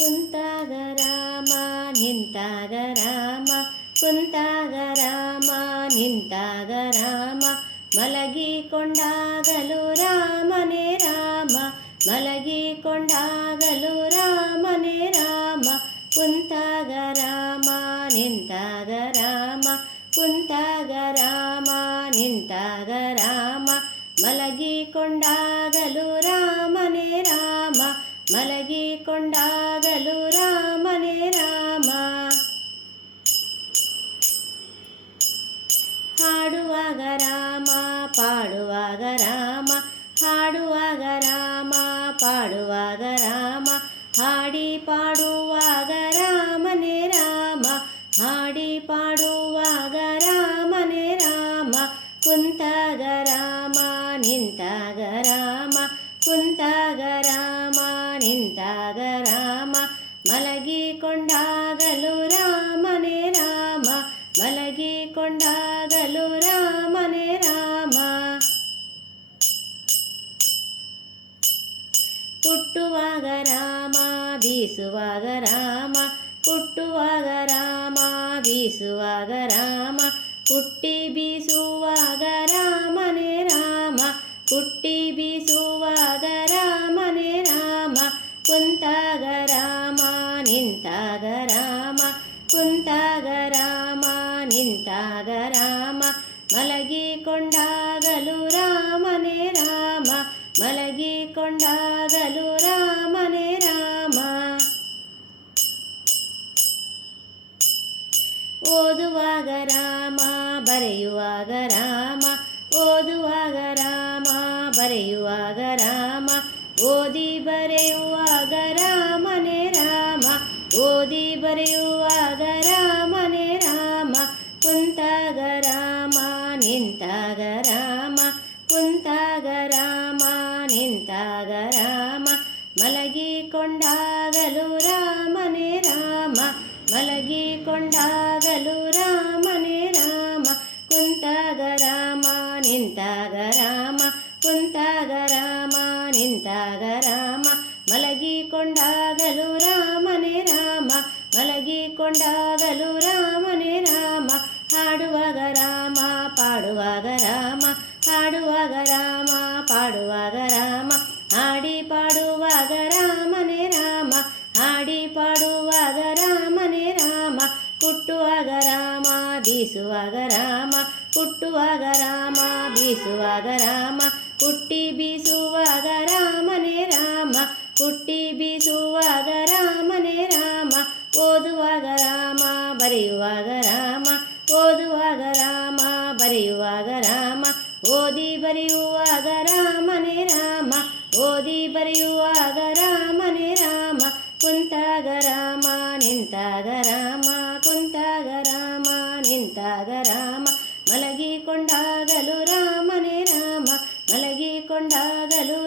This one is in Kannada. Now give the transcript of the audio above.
ಕುಂತಾಗ ರಾಮ ನಿಂತಾಗ ರಾಮ ಕುಂತಾಗ ರಾಮ ನಿಂತಾಗ ರಾಮ ಮಲಗಿಕೊಂಡಾಗಲು ರಾಮನೇ ರಾಮ ಮಲಗಿಕೊಂಡಾಗಲು ರಾಮನೇ ರಾಮ ಕುಂತಾಗ ರಾಮ ನಿಂತಾಗ ರಾಮ ಕುಂತಾಗ ರಾಮ ನಿಂತಾಗ ರಾಮ ಮಲಗಿಕೊಂಡಾಗಲು ರಾಮನೇ ರಾಮ ಮಲಗಿಕೊಂಡಾಗಲು ರಾಮನೇ ರಾಮ ಹಾಡುವಾಗ ರಾಮ ಪಾಡುವಾಗ ರಾಮ ಹಾಡುವಾಗ ರಾಮ ಪಾಡುವಾಗ ರಾಮ ಹಾಡಿ ಪಾಡುವಾಗ ರಾಮನೇ ರಾಮ ಹಾಡಿ ಪಾಡುವಾಗ ರಾಮನೇ ರಾಮ ಕುಂತಾಗ ರಾಮ ನಿಂತಾಗ ರಾಮ ಕುಂತಾಗ ರಾಮ ನಿಂತಾಗ ರಾಮ ಮಲಗಿಕೊಂಡಾಗಲು ರಾಮನೇ ರಾಮ ಮಲಗಿಕೊಂಡಾಗಲು ರಾಮನೇ ರಾಮ ಕುಟ್ಟುವಾಗ ರಾಮ ಬೀಸುವಾಗ ರಾಮ ಕುಟ್ಟುವಾಗ ರಾಮ ಬೀಸುವಾಗ ರಾಮ ಕುಟ್ಟಿ ಬೀಸುವಾಗ ರಾಮನೇ ರಾಮ ಕುಟ್ಟಿ ಬೀಸುವಾಗ ರಾಮನೇ ರಾಮ ಕುಂತಾಗ ರಾಮ ನಿಂತಾಗ ರಾಮ ಕುಂತಾಗ ರಾಮ ನಿಂತಾಗ ರಾಮ ಮಲಗಿಕೊಂಡಾಗಲು ರಾಮನೇ ರಾಮ ಮಲಗಿಕೊಂಡಾಗಲು ರಾಮನೇ ರಾಮ ಓದುವಾಗ ರಾಮ ಬರೆಯುವಾಗ ರಾಮ ಓದುವಾಗ ರಾಮ ಬರೆಯುವಾಗ ರಾಮ ಓದಿ ಬರೆಯುವಾಗ ರಾಮನೇ ರಾಮ ಓದಿ ಬರೆಯುವಾಗ ರಾಮನೇ ರಾಮ ಕುಂತಾಗ ರಾಮ ನಿಂತಾಗ ರಾಮ ಕುಂತಾಗ ರಾಮ ನಿಂತಾಗ ರಾಮ ಮಲಗಿಕೊಂಡಾಗಲು ರಾಮನೇ ರಾಮ ಮಲಗಿಕೊಂಡಾಗಲು ರಾಮನೇ ರಾಮ ಕುಂತಾಗ ರಾಮ ನಿಂತಾಗ ರಾಮ ಕುಂತಾಗ ರಾಮ ನಿಂತಾಗ ರಾಮ ಮಲಗಿಕೊಂಡಾಗಲು ರಾಮನೇ ರಾಮ ಮಲಗಿಕೊಂಡಾಗಲು ರಾಮನೇ ರಾಮ ಹಾಡುವಾಗ ರಾಮ ಪಾಡುವಾಗ ರಾಮ ಹಾಡುವಾಗ ರಾಮ ಪಾಡುವಾಗ ರಾಮ ಹಾಡಿ ಪಾಡುವಾಗ ರಾಮನೇ ರಾಮ ಹಾಡಿ ಪಾಡುವಾಗ ರಾಮನೇ ರಾಮ ಕುಟ್ಟುವಾಗ ರಾಮ ಬೀಸುವಾಗ ರಾಮ ಕುಟ್ಟುವಾಗ ರಾಮ ಬೀಸುವಾಗ ರಾಮ ಕುಟ್ಟಿ ಬೀಸುವಾಗ ರಾಮನೇ ರಾಮ ಕುಟ್ಟಿ ಬೀಸುವಾಗ ರಾಮನೇ ರಾಮ ಓದುವಾಗ ರಾಮ ಬರೆಯುವಾಗ ರಾಮ ಓದುವಾಗ ರಾಮ ಬರೆಯುವಾಗ ರಾಮ ಓದಿ ಬರೆಯುವಾಗ ರಾಮನೇ ರಾಮ ಓದಿ ಬರೆಯುವಾಗ ರಾಮನೇ ರಾಮ ಕುಂತಾಗ ರಾಮ ನಿಂತಾಗ ರಾಮ ಕುಂತಾಗ ರಾಮ ನಿಂತಾಗ ರಾಮ ಮಲಗಿಕೊಂಡಾಗಲು ರಾಮನೇ ರಾಮ ಮಲಗಿಕೊಂಡಾಗಲು